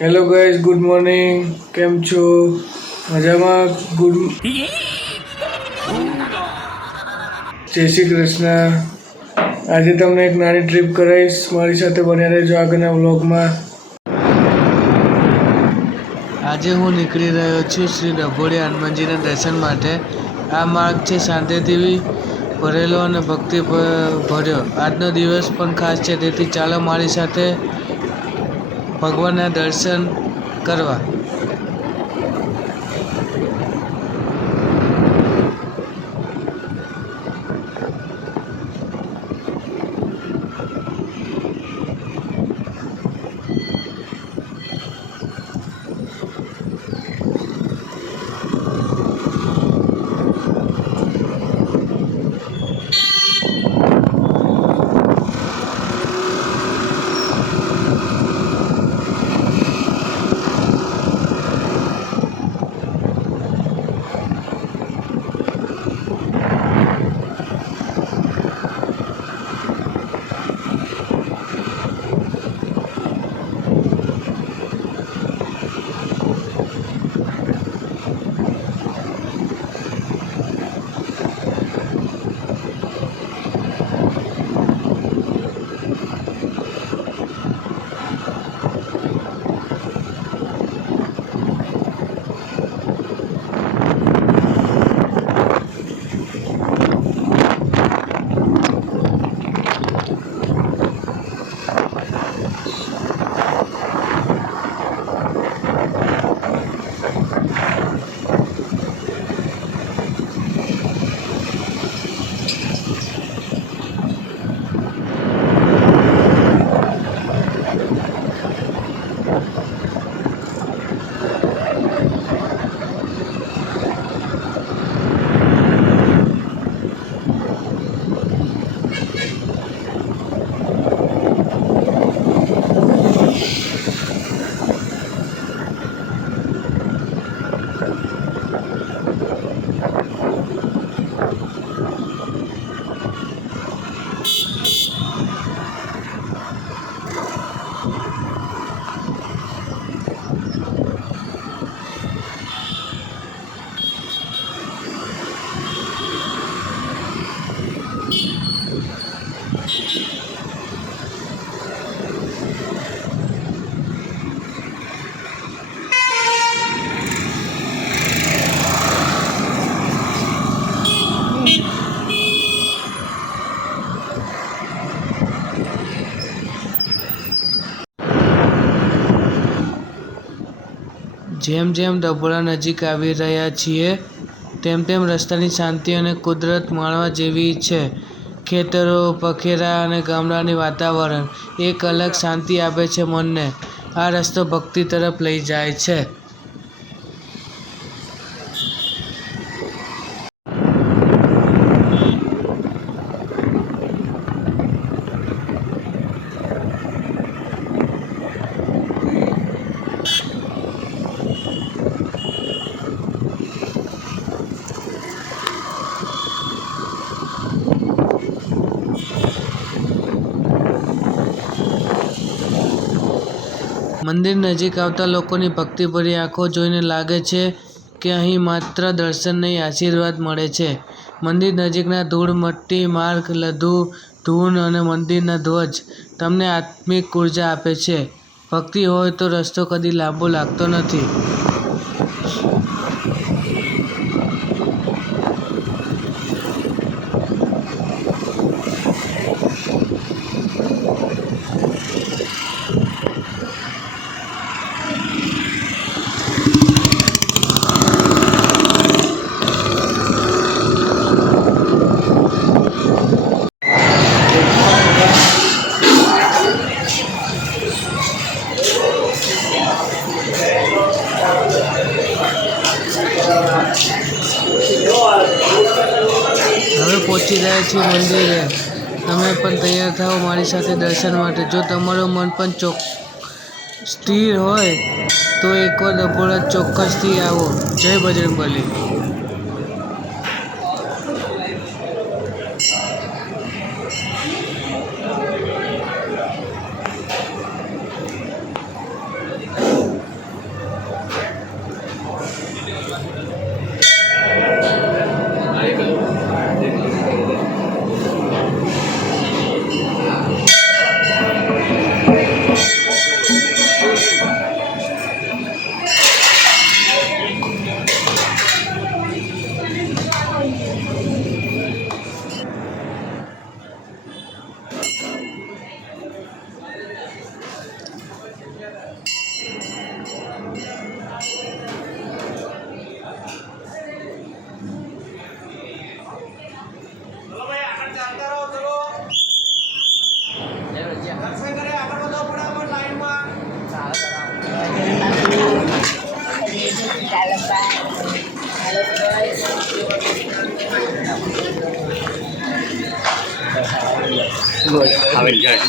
Hello guys, good morning. કેમ છો? મજામાં? જય શ્રી કૃષ્ણ. આજે તમને એક નાની ટ્રીપ કરાવીશ. મારી સાથે બન્યા રહેજો આગળના વ્લોગમાં. આજે હું નીકળી રહ્યો છું શ્રી ડભોળી હનુમાનજીના દર્શન માટે. આ માર્ગ છે શાંતિથી ભરેલો અને ભક્તિ ભર્યો. આજનો દિવસ પણ ખાસ છે, તેથી ચાલો મારી સાથે ભગવાનના દર્શન કરવા. જેમ જેમ ડભોળા નજીક આવી રહ્યા છીએ, તેમ તેમ રસ્તાની શાંતિ અને કુદરત માણવા જેવી છે. ખેતરો, પખેરા અને ગામડાની વાતાવરણ એક અલગ શાંતિ આપે છે મનને. આ રસ્તો ભક્તિ તરફ લઈ જાય છે. મંદિર નજીક આવતા લોકોની ભક્તિભરી આંખો જોઈને લાગે છે કે અહીં માત્ર દર્શન નહીં, આશીર્વાદ મળે છે. મંદિર નજીકના ધૂળ, મટ્ટી, માર્ગ, લધુ, ધૂન અને મંદિરના ધ્વજ તમને આત્મિક ઉર્જા આપે છે. ભક્તિ હોય તો રસ્તો કદી લાંબો લાગતો નથી. હવે પહોંચી રહ્યા છીએ મંદિરે. તમે પણ તૈયાર થાઓ મારી સાથે દર્શન માટે. જો તમારું મન પણ સ્થિર હોય તો એકવાર ડભોળા ચોક્કસથી આવો. જય બજરંગબલી. આવે જાય